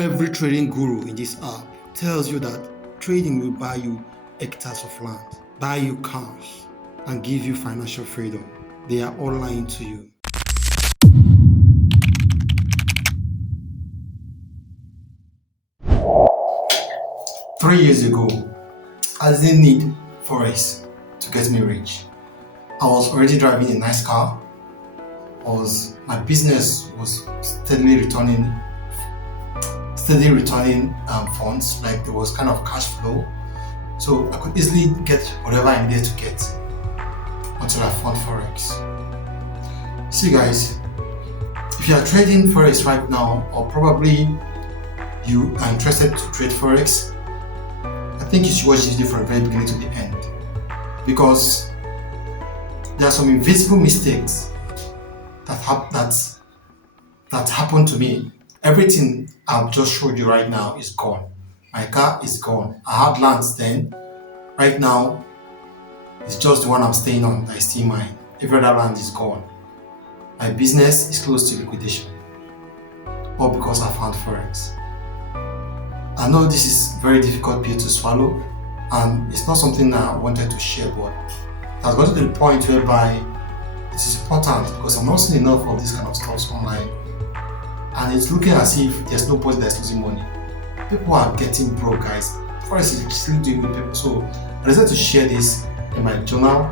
Every trading guru in this app tells you that trading will buy you hectares of land, buy you cars, and give you financial freedom. They are all lying to you. Three years ago, I didn't need Forex to get me rich. I was already driving a nice car. My business was steadily returning funds, like there was kind of cash flow. So I could easily get whatever I needed to get until I found Forex. See guys, if you are trading Forex right now, or probably you are interested to trade Forex, I think you should watch this video from the very beginning to the end, because there are some invisible mistakes that happened to me. Everything I've just showed you right now is gone. My car is gone. I had lands then. Right now, it's just the one I'm staying on that is still mine. Every other land is gone. My business is close to liquidation. All because I found Forex. I know this is very difficult pill to swallow, and it's not something that I wanted to share, but it has gotten to the point whereby it is important, because I'm not seeing enough of this kind of stuff online, and it's looking as if there's nobody that's losing money. People are getting broke, guys. Forex is still doing with people. So I decided to share this in my journal,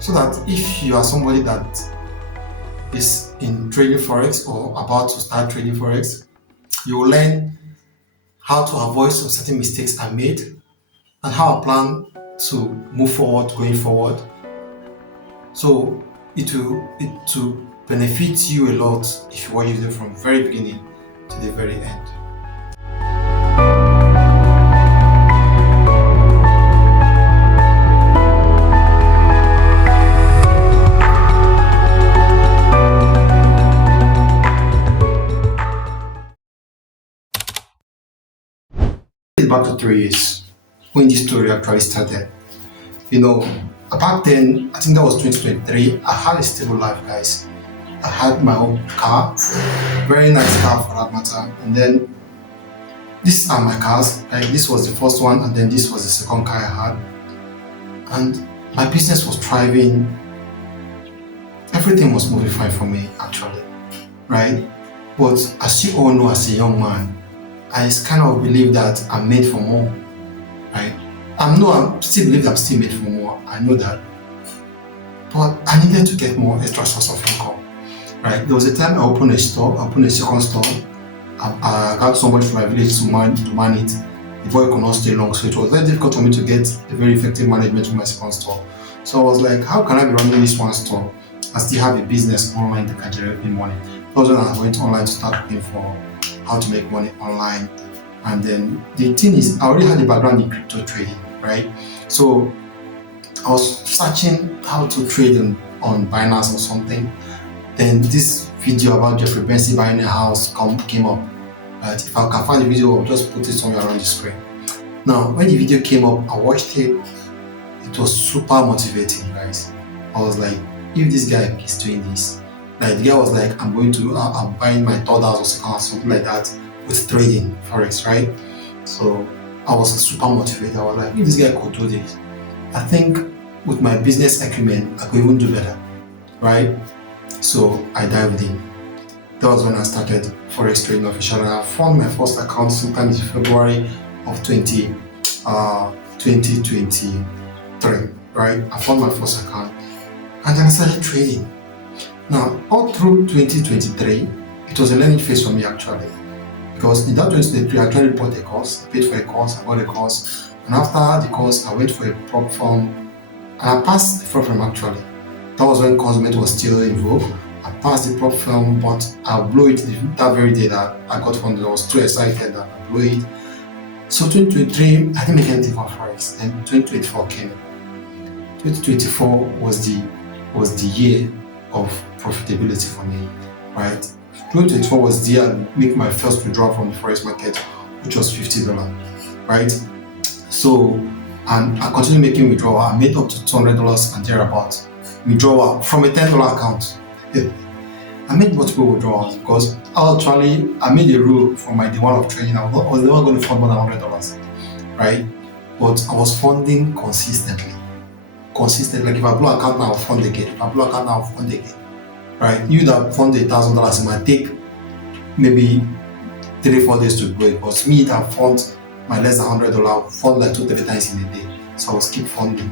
so that if you are somebody that is in trading Forex or about to start trading Forex, you will learn how to avoid some certain mistakes I made, and how I plan to move forward going forward. So it will benefit you a lot if you watch it from the very beginning to the very end. Back to 3 years when this story actually started. Back then, I think that was 2023, I had a stable life, guys. I had my own car, very nice car for that matter, and then these are my cars. Like, this was the first one, and then this was the second car I had, and my business was thriving. Everything was moving fine for me, actually, right? But as you all know, as a young man, I kind of believe that I'm made for more, right? I still believe that I'm still made for more. I know that. But I needed to get more extra source of income, right? There was a time I opened a second store. I got somebody from my village to man it. The boy could not stay long, so it was very difficult for me to get a very effective management for my second store. So I was like, how can I be running this one store and still have a business online that can generate me money? That was when I went online to start looking for how to make money online. And then the thing is, I already had a background in crypto trading, right? So I was searching how to trade on Binance or something. Then this video about Jeffrey Benson buying a house came up. Right? If I can find the video, I'll just put it somewhere around the screen. Now, when the video came up, I watched it. It was super motivating, guys. I was like, if this guy is doing this, like the guy was like, I'm buying my third house or second house, something like that, with trading Forex, right? So I was super motivated. I was like, if this guy could do this, I think with my business acumen, I could even do better, right? So I dived in. That was when I started Forex Trading officially. I found my first account sometime in February of 2023, right? I found my first account, and then I started trading. Now, all through 2023, it was a learning phase for me, actually, because in that 2023, I actually bought a course, I paid for a course, I bought a course, and after the course, I went for a prop firm, and I passed the prop firm, actually. That was when Cosmet was still in vogue. I passed the prop firm, but I blew it that very day that I got funded. I was too excited that I blew it. So 2023, I didn't make anything for Forex. Then 2024 came. 2024 was the year of profitability for me, right? 2024 was the year I made my first withdrawal from the Forex market, which was $50, right? So, and I continued making withdrawal. I made up to $200 and thereabout withdrawal from a $10 account. I made multiple withdrawals because I made a rule from my day one of trading. I was never going to fund more than $100, right? But I was funding consistently. Consistently, like if I blow account now, I'll fund again. If I blow account now, I'll fund again, right? You that fund $1,000, it might take maybe 3 4 days to blow it. But me that fund my less than $100, fund like 2 3 times in a day. So I was keep funding.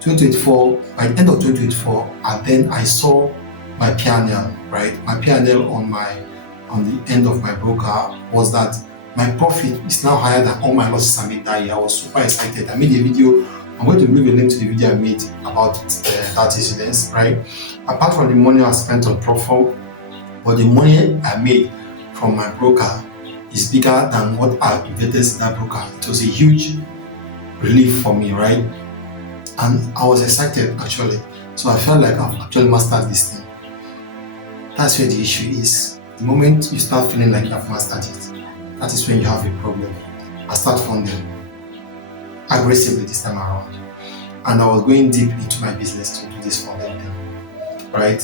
2024, by the end of 2024, and then I saw my P&L, right? My P&L on the end of my broker was that my profit is now higher than all my losses I made that year. I was super excited. I made a video. I'm going to leave a link to the video I made about that incident, right? Apart from the money I spent on platform, but the money I made from my broker is bigger than what I invested in that broker. It was a huge relief for me, right? And I was excited actually. So I felt like I've actually mastered this thing. That's where the issue is. The moment you start feeling like you have mastered it, that is when you have a problem. I start funding aggressively this time around. And I was going deep into my business to do this funding thing, right?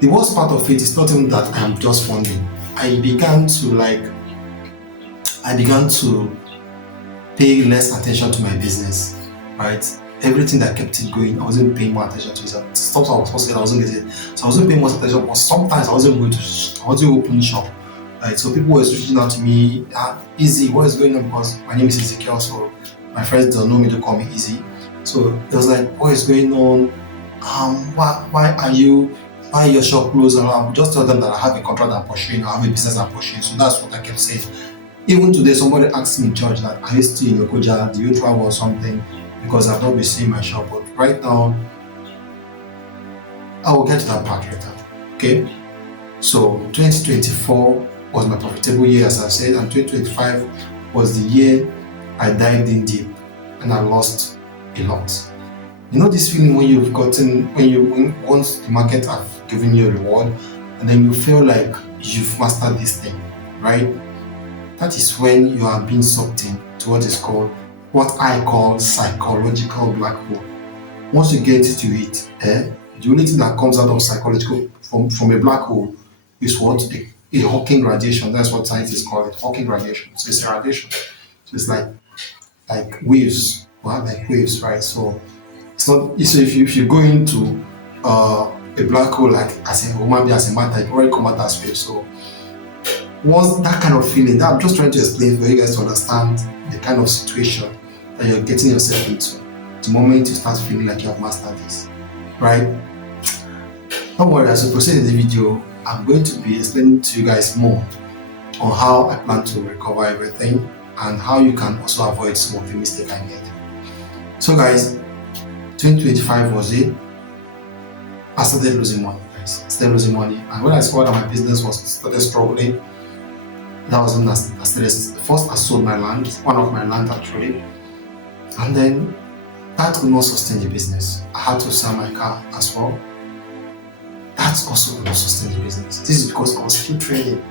The worst part of it is not even that I am just funding. I began to pay less attention to my business, right? Everything that kept it going, I wasn't paying more attention to it. Stuff I was supposed to get, I wasn't getting it. So I wasn't paying much attention, but sometimes I wasn't opening shop. Right? So people were reaching out to me, Easy, what is going on? Because my name is Ezekiel, so my friends don't know me to call me Easy. So it was like, what is going on? Why are your shop closed? And I'll just tell them that I have a contract I'm pursuing, I have a business I'm pursuing. So that's what I kept saying. Even today, somebody asked me in church that are you still in Lokoja? Do you travel or something? Because I've not been seeing my shop. But right now, I will get to that part later. Okay? So 2024 was my profitable year, as I said, and 2025 was the year I dived in deep and I lost a lot. You know this feeling when once the market have given you a reward and then you feel like you've mastered this thing, right? That is when you are being sucked in to what I call psychological black hole. Once you get into it, the only thing that comes out of psychological from a black hole is what? A Hawking radiation. That's what scientists call it, Hawking radiation. So it's a radiation. So it's like waves, like waves, right? So it's not. So if you go into a black hole like as a human being, as a matter, it already come out as waves. So once that kind of feeling, that I'm just trying to explain for you guys to understand the kind of situation that you're getting yourself into. The moment you start feeling like you have mastered this, right? Don't worry, as we proceed in the video, I'm going to be explaining to you guys more on how I plan to recover everything and how you can also avoid some of the mistakes I made. So guys, 2025 was it. I started losing money, guys. I started losing money, and when I saw that my business started struggling, that was when I started. First, I sold my land, one of my land actually, and then that could not sustain the business. I had to sell my car as well. That also could not sustain the business. This is because I was still trading.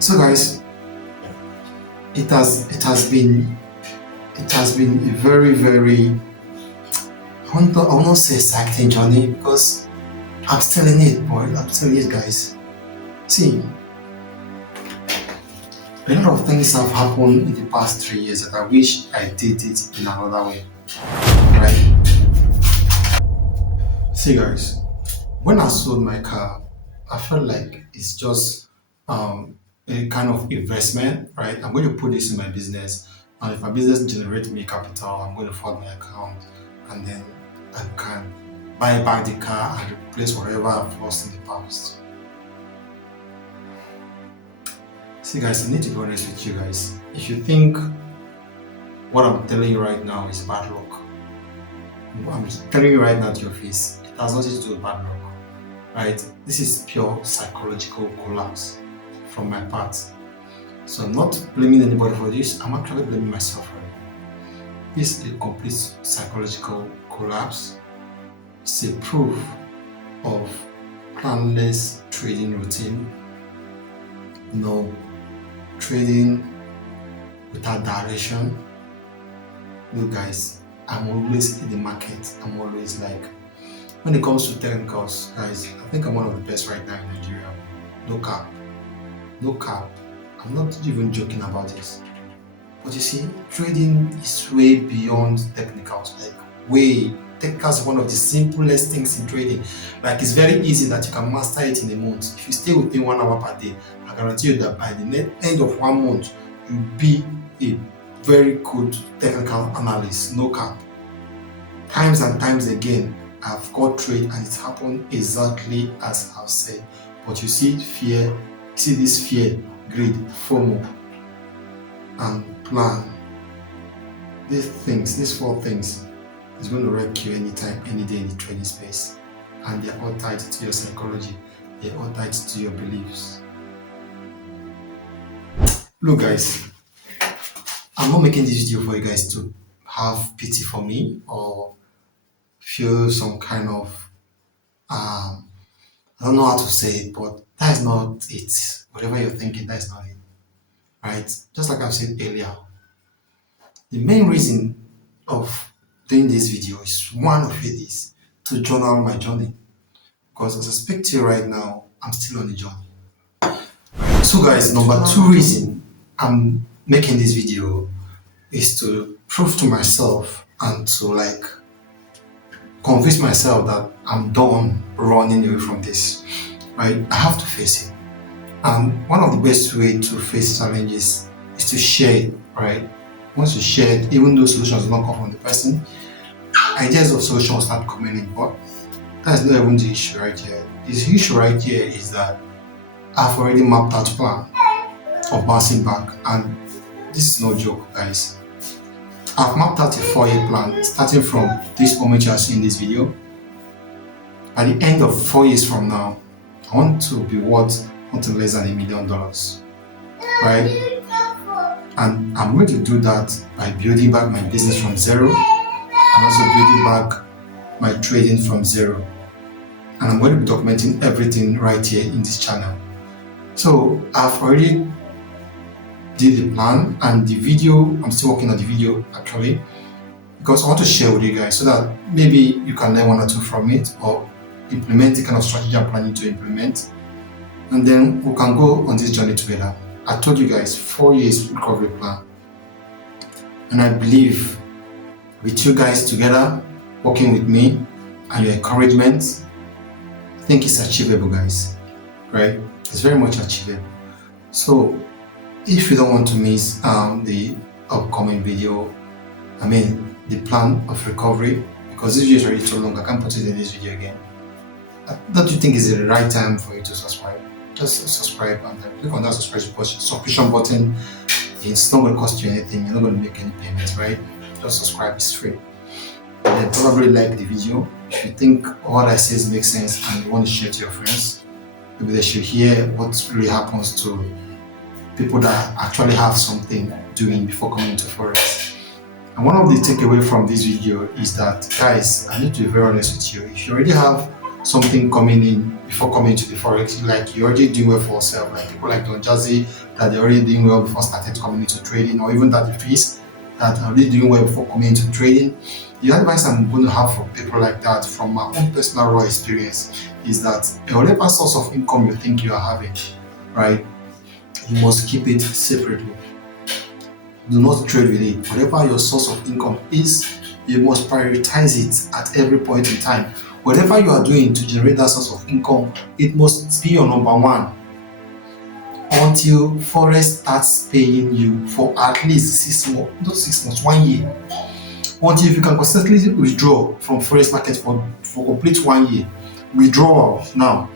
So guys, it has been a very, very, I will not say exciting journey because I'm still in it, boy. I'm still in it, guys. See, a lot of things have happened in the past 3 years that I wish I did it in another way, right? See guys, when I sold my car, I felt like it's just a kind of investment, right? I'm going to put this in my business, and if my business generates me capital, I'm going to fund my account, and then I can buy back the car and replace whatever I've lost in the past. See guys, I need to be honest with you guys. If you think what I'm telling you right now is bad luck, I'm telling you right now to your face, it has nothing to do with bad luck, right? This is pure psychological collapse from my part. So I'm not blaming anybody for this, I'm actually blaming myself for it. This is a complete psychological collapse. It's a proof of planless trading routine. Trading without direction. Look guys, I'm always in the market. I'm always like When it comes to technicals, guys, I think I'm one of the best right now in Nigeria. No cap. No cap. I'm not even joking about this. But you see, trading is way beyond technicals. Like, way. Technicals is one of the simplest things in trading. Like, it's very easy that you can master it in a month. If you stay within 1 hour per day, I guarantee you that by the end of 1 month, you'll be a very good technical analyst. No cap. Times and times again, I've got trade and it's happened exactly as I've said. But you see fear, see this fear, greed, FOMO, and plan. These 4 things is going to wreck you anytime, any day in the trading space. And they're all tied to your psychology. They're all tied to your beliefs. Look guys, I'm not making this video for you guys to have pity for me or feel some kind of I don't know how to say it, but that is not it. Whatever you're thinking, that is not it. Right? Just like I've said earlier, the main reason of doing this video is one of it is to journal my journey. Because as I speak to you right now, I'm still on the journey. So guys, number 2 reason I'm making this video is to prove to myself and to convince myself that I'm done running away from this. Right? I have to face it. And one of the best ways to face challenges is to share it, right? Once you share it, even though solutions don't come from the person, ideas of solutions start coming in. But that's not even the issue right here. The issue right here is that I've already mapped out a plan of bouncing back, and this is no joke, guys. I've mapped out a 4-year plan starting from this moment you are seeing this video. At the end of 4 years from now, I want to be worth nothing less than $1 million, right? And I'm going to do that by building back my business from zero and also building back my trading from zero. And I'm going to be documenting everything right here in this channel. So I've already did the plan and the video. I'm still working on the video actually, because I want to share with you guys so that maybe you can learn 1 or 2 from it or implement the kind of strategy I'm planning to implement. And then we can go on this journey together. I told you guys 4 years recovery plan. And I believe with you guys together, working with me and your encouragement, I think it's achievable, guys. Right? It's very much achievable. So if you don't want to miss the upcoming video, the plan of recovery, because this video is already too long, I can't put it in this video again. Don't you think it's the right time for you to subscribe? Just subscribe and then click on that subscription button. It's not going to cost you anything. You're not going to make any payments, right? Just subscribe, it's free. And then probably like the video. If you think what I say makes sense and you want to share to your friends, maybe they should hear what really happens to people that actually have something doing before coming into Forex. And one of the takeaway from this video is that, guys, I need to be very honest with you. If you already have something coming in before coming to the Forex, like you're already doing well for yourself, like people like Don Jazzy, that they're already doing well before started coming into trading, or even that the fees that are already doing well before coming into trading. The advice I'm going to have for people like that from my own personal raw experience is that whatever source of income you think you are having, right, you must keep it separately. Do not trade with it. Whatever your source of income is, you must prioritize it at every point in time. Whatever you are doing to generate that source of income, it must be your number 1 until Forex starts paying you for at least 6 months, not 6 months, 1 year. Until you can consistently withdraw from Forex market for complete 1 year. Withdrawal now.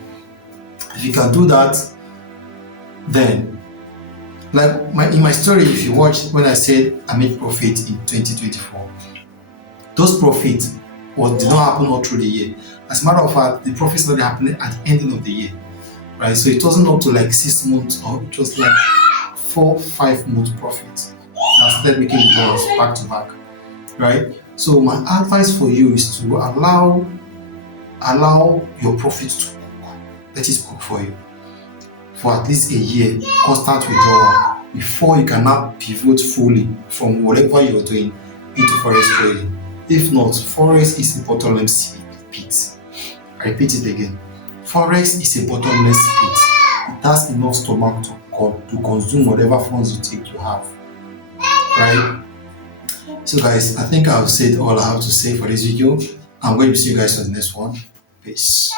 If you can do that, then in my story, if you watch when I said I made profit in 2024, those profits did not happen all through the year. As a matter of fact, the profits started happening at the ending of the year, right? So it wasn't up to 6 months, or it was 4-5 months profits. I started making withdrawals back to back, right? So my advice for you is to allow your profits to cook. Let it cook for you for at least a year, constant withdrawal, before you can now pivot fully from whatever you're doing into Forex trading. If not, Forex is a bottomless pit. I repeat it again. Forex is a bottomless pit. It has enough stomach to consume whatever funds you think you have. Right? So guys, I think I've said all I have to say for this video. I'm going to see you guys on the next one. Peace.